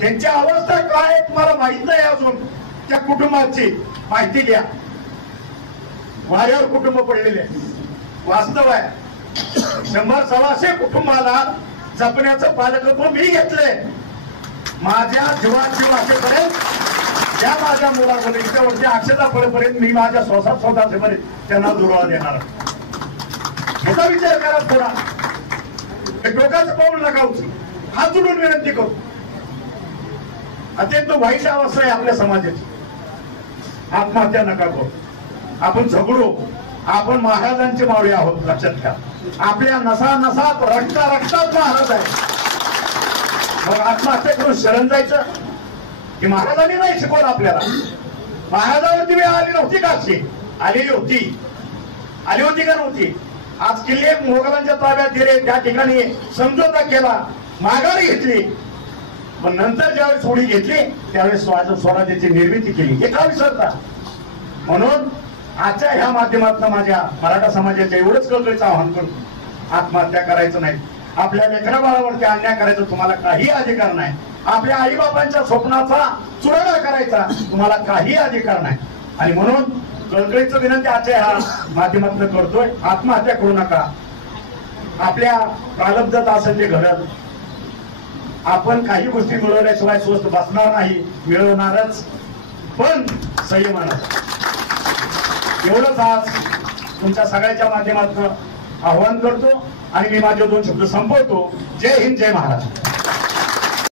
त्यांची अवस्था काय आहे तुम्हाला माहित नाही अजून. त्या कुटुंबाची माहिती घ्या. वाऱ्यावर कुटुंब पडलेले वास्तव आहे. 100-125 कुटुंबाला जपण्याचं पालकत्व मी घेतलंय. माझ्या जीवाची वाटेपर्यंत त्या माझ्या मुलाकडे वरती अक्षता पडेपर्यंत मी माझ्या स्वतःपर्यंत त्यांना दुरावा देणार. याचा विचार करा थोडा. डोक्याचं पाऊल नका उचलू. हात जोडून विनंती करू. अत्यंत वाईट अवस्था आहे आपल्या समाजाची. आत्महत्या नका करू. आपण झगडू. आपण महाराजांचे मावळे आहोत. लक्षात घ्या. आपल्या नसा नसात रक्तात महाराज आहे. मग आत्महत्या करून शरण जायचं की महाराजांनी नाही शिकवलं आपल्याला. महाराजांवरती वेळ आली नव्हती का? आलेली होती. आली होती का नव्हती? आज किल्ले मोगलांच्या ताब्यात दिले. त्या ठिकाणी समझोता केला. माघारी घेतली. पण नंतर ज्यावेळेस सोडी घेतली त्यावेळेस स्वराज्याची निर्मिती केली. हे का विसरता? म्हणून आजच्या ह्या माध्यमातून माझ्या मराठा समाजाच्या एवढंच कळकळीचं आवाहन करतो. आत्महत्या करायचं नाही. आपल्या लेकरा बाळावरती अन्याय करायचा तुम्हाला काही अधिकार नाही. आपल्या आई बाबांच्या स्वप्नाचा चुराडा करायचा तुम्हाला काही अधिकार नाही. आणि म्हणून कळकळीचं विनंती आजच्या ह्या माध्यमातून करतोय. आत्महत्या करू नका. आपल्या प्रारब्धात असेल ते घडत. आपण काही गोष्टी मिळवल्याशिवाय स्वस्त बसणार नाही. मिळवणारच, पण संयमानं. एवढंच आज तुमच्या सगळ्याच्या माध्यमातून आव्हान करतो आणि मी माझे 2 शब्द संपवतो. जय हिंद, जय महाराष्ट्र.